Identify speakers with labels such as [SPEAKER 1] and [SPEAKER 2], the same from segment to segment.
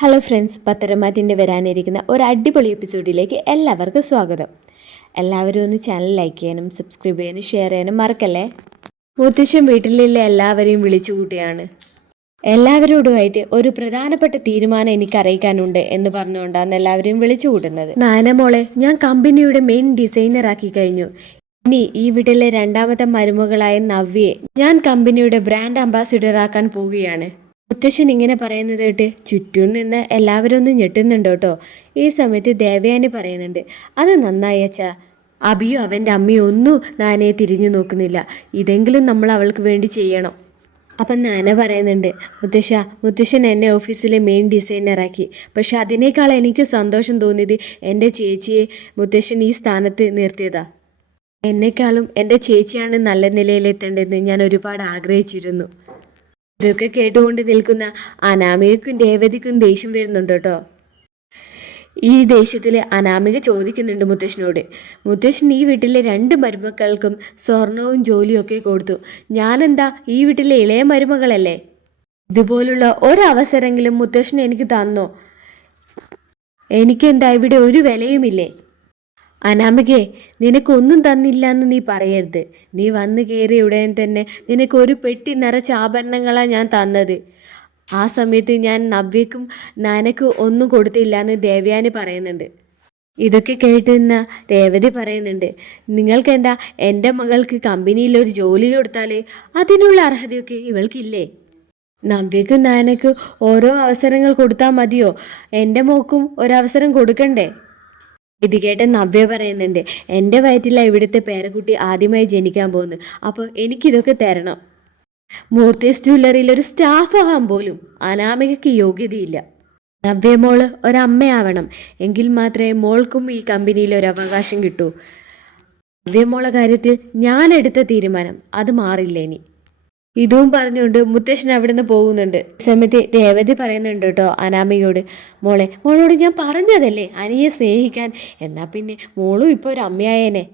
[SPEAKER 1] Hello friends പത്തരമാറ്റിന്റെ വരാനിരിക്കുന്ന ഒരു അടിപൊളി എപ്പിസോഡിലേക്ക് എല്ലാവർക്കും സ്വാഗതം. എല്ലാവരും ഒന്ന് ചാനൽ ലൈക്ക് ചെയ്യാനും സബ്സ്ക്രൈബ് ചെയ്യാനും ഷെയർ ചെയ്യാനും മറക്കല്ലേ? മുത്തശ്ശൻ വീട്ടിലുള്ള എല്ലാവരെയും വിളിച്ചു കൂട്ടിയാണ്. എല്ലാവരോടുമായിട്ട് ഒരു പ്രധാനപ്പെട്ട തീരുമാനം എനിക്ക് അറിയിക്കാനുണ്ട് എന്ന് പറഞ്ഞുകൊണ്ടാണ് എല്ലാവരെയും വിളിച്ചു കൂട്ടുന്നത്. നാനമോളെ ഞാൻ കമ്പനിയുടെ മെയിൻ ഡിസൈനർ ആക്കി കഴിഞ്ഞു. ഇനി ഈ വീട്ടിലെ രണ്ടാമത്തെ മരുമകളായ നവ്യയെ ഞാൻ കമ്പനിയുടെ ബ്രാൻഡ് അംബാസിഡർ ആക്കാൻ പോവുകയാണ്. മുത്തശ്ശൻ ഇങ്ങനെ പറയുന്നത് കേട്ട് ചുറ്റും നിന്ന് എല്ലാവരും ഒന്ന് ഞെട്ടുന്നുണ്ട് കേട്ടോ. ഈ സമയത്ത് ദേവയാനി പറയുന്നുണ്ട് അത് നന്നായി അച്ഛാ. അബിയോ അവന്റെ അമ്മയോ ഒന്നും നാനയെ തിരിഞ്ഞു നോക്കുന്നില്ല. ഇതെങ്കിലും നമ്മൾ അവൾക്ക് വേണ്ടി ചെയ്യണം. അപ്പം നാന പറയുന്നുണ്ട് മുത്തശ്ശ മുത്തശ്ശൻ എന്നെ ഓഫീസിലെ മെയിൻ ഡിസൈനറാക്കി പക്ഷെ അതിനേക്കാൾ എനിക്ക് സന്തോഷം തോന്നിയത് എന്റെ ചേച്ചിയെ മുത്തശ്ശൻ ഈ സ്ഥാനത്ത് നിർത്തിയതാ. എന്നെക്കാളും എന്റെ ചേച്ചിയാണ് നല്ല നിലയിലെത്തേണ്ടതെന്ന് ഞാൻ ഒരുപാട് ആഗ്രഹിച്ചിരുന്നു. ഇതൊക്കെ കേട്ടുകൊണ്ട് നിൽക്കുന്ന അനാമികക്കും രേവതിക്കും ദേഷ്യം വരുന്നുണ്ട് കേട്ടോ. ഈ ദേഷ്യത്തിൽ അനാമിക ചോദിക്കുന്നുണ്ട് മുത്തശ്ശനോട്. മുത്തശ്ശൻ ഈ വീട്ടിലെ രണ്ട് മരുമക്കൾക്കും സ്വർണവും ജോലിയും ഒക്കെ കൊടുത്തു. ഞാനെന്താ ഈ വീട്ടിലെ ഇളയ മരുമകളല്ലേ? ഇതുപോലുള്ള ഒരവസരമെങ്കിലും മുത്തശ്ശൻ എനിക്ക് തന്നോ? എനിക്കെന്താ ഇവിടെ ഒരു വിലയുമില്ലേ? അനാമികയെ നിനക്കൊന്നും തന്നില്ല എന്ന് നീ പറയരുത്. നീ വന്നു കയറിയ ഉടൻ തന്നെ നിനക്കൊരു പെട്ടി നിറച്ച ആഭരണങ്ങളാണ് ഞാൻ തന്നത്. ആ സമയത്ത് ഞാൻ നവ്യക്കും നാനക്കും ഒന്നും കൊടുത്തില്ല എന്ന് ദേവയാനി പറയുന്നുണ്ട്. ഇതൊക്കെ കേട്ട് നിന്ന രേവതി പറയുന്നുണ്ട് നിങ്ങൾക്കെന്താ എന്റെ മകൾക്ക് കമ്പനിയിൽ ഒരു ജോലി കൊടുത്താലേ അതിനുള്ള അർഹതയൊക്കെ ഇവൾക്കില്ലേ? നവ്യക്കും നാനക്കും ഓരോ അവസരങ്ങൾ കൊടുത്താൽ മതിയോ? എന്റെ മോക്കും ഒരവസരം കൊടുക്കണ്ടേ? ഇത് കേട്ട് നവ്യ പറയുന്നുണ്ട് എന്റെ വയറ്റില ഇവിടുത്തെ പേരക്കുട്ടി ആദ്യമായി ജനിക്കാൻ പോകുന്നു അപ്പോൾ എനിക്കിതൊക്കെ തരണം. മൂർത്തീസ് ജ്വല്ലറിയിൽ ഒരു സ്റ്റാഫ് ആകാൻ പോലും അനാമികയ്ക്ക് യോഗ്യതയില്ല. നവ്യ മോൾ ഒരമ്മയാവണം. എങ്കിൽ മാത്രമേ മോൾക്കും ഈ കമ്പനിയിൽ ഒരു അവകാശം കിട്ടൂ നവ്യമോളെ കാര്യത്തിൽ ഞാൻ എടുത്ത തീരുമാനം. അത് മാറില്ല ഇനി ഇതും പറഞ്ഞുകൊണ്ട് മുത്തശ്ശൻ അവിടെ നിന്ന് പോകുന്നുണ്ട്. സമയത്ത് രേവതി പറയുന്നുണ്ട് കേട്ടോ അനാമികയോട് മോളെ മോളോട് ഞാൻ പറഞ്ഞതല്ലേ? അനിയെ സ്നേഹിക്കാൻ. എന്നാ പിന്നെ മോളും ഇപ്പോൾ ഒരു അമ്മയായേനെ.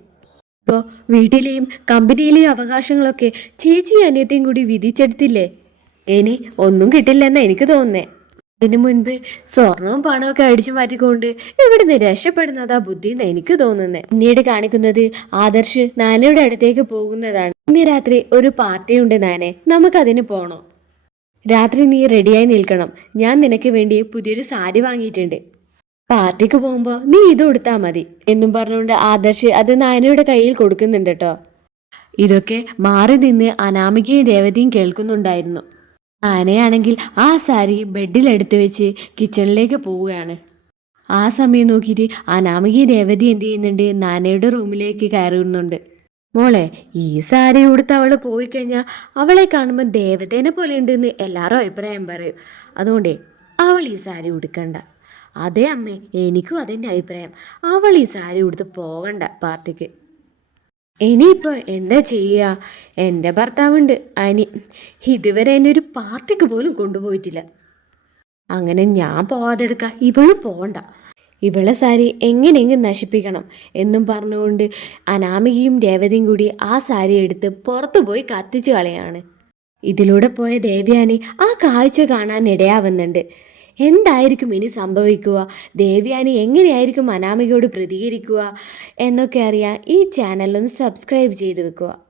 [SPEAKER 1] ഇപ്പോൾ വീട്ടിലെയും കമ്പനിയിലെയും അവകാശങ്ങളൊക്കെ ചേച്ചി അനിയത്തെയും കൂടി വിധിച്ചെടുത്തില്ലേ? ഇനി ഒന്നും കിട്ടില്ലെന്നാ എനിക്ക് തോന്നുന്നേ. ഇതിനു മുൻപ് സ്വർണവും പണമൊക്കെ അടിച്ചു മാറ്റിക്കൊണ്ട് ഇവിടെ രക്ഷപ്പെടുന്നതാ ബുദ്ധി എന്ന് എനിക്ക് തോന്നുന്നത് പിന്നീട് കാണിക്കുന്നത് ആദർശ് നാനയുടെ അടുത്തേക്ക് പോകുന്നതാണ്. ഇന്ന് രാത്രി ഒരു പാർട്ടി ഉണ്ട് നാനെ നമുക്കതിന് പോകണം രാത്രി നീ റെഡിയായി നിൽക്കണം. ഞാൻ നിനക്ക് വേണ്ടി പുതിയൊരു സാരി വാങ്ങിയിട്ടുണ്ട്. പാർട്ടിക്ക് പോകുമ്പോൾ നീ ഇത് കൊടുത്താൽ മതി എന്നും പറഞ്ഞുകൊണ്ട് ആദർശ് അത് നാനയുടെ കയ്യിൽ കൊടുക്കുന്നുണ്ട് കേട്ടോ. ഇതൊക്കെ മാറി നിന്ന് അനാമികയും രേവതിയും കേൾക്കുന്നുണ്ടായിരുന്നു. ആനയാണെങ്കിൽ ആ സാരി ബെഡിലെടുത്ത് വെച്ച് കിച്ചണിലേക്ക് പോവുകയാണ്. ആ സമയം നോക്കിയിട്ട് അനാമികയും രേവതി എന്ത് ചെയ്യുന്നുണ്ട്? നാനയുടെ റൂമിലേക്ക് കയറുന്നുണ്ട്. മോളെ ഈ സാരി ഉടുത്ത് അവൾ പോയി കഴിഞ്ഞാൽ അവളെ കാണുമ്പോൾ ദേവതേനെ പോലെ ഉണ്ടെന്ന് എല്ലാവരും അഭിപ്രായം പറയും. അതുകൊണ്ടേ അവൾ ഈ സാരി ഉടുക്കണ്ട. അതേ അമ്മേ എനിക്കും അതെന്റെ അഭിപ്രായം. അവൾ ഈ സാരി ഉടുത്ത് പോകണ്ട പാർട്ടിക്ക്. ഇനിയിപ്പോൾ എന്താ ചെയ്യുക എന്റെ ഭർത്താവുണ്ട്. അനി ഇതുവരെ എന്നെ ഒരു പാർട്ടിക്ക് പോലും കൊണ്ടുപോയിട്ടില്ല. അങ്ങനെ ഞാൻ പോവാതെടുക്ക. ഇവളും പോകണ്ട ഇവളെ സാരി എങ്ങനെയെങ്കിലും നശിപ്പിക്കണം എന്നും പറഞ്ഞുകൊണ്ട് അനാമികയും രേവതിയും കൂടി ആ സാരി എടുത്ത് പുറത്തു പോയി കത്തിച്ചു കളയാണ്. ഇതിലൂടെ പോയ ദേവ്യാനി ആ കാഴ്ച കാണാൻ ഇടയാവുന്നുണ്ട്. എന്തായിരിക്കും ഇനി സംഭവിക്കുക? ദേവ്യാനി എങ്ങനെയായിരിക്കും അനാമികയോട് പ്രതികരിക്കുക? എന്നൊക്കെ അറിയാൻ ഈ ചാനലൊന്ന് സബ്സ്ക്രൈബ് ചെയ്ത് വെക്കുക.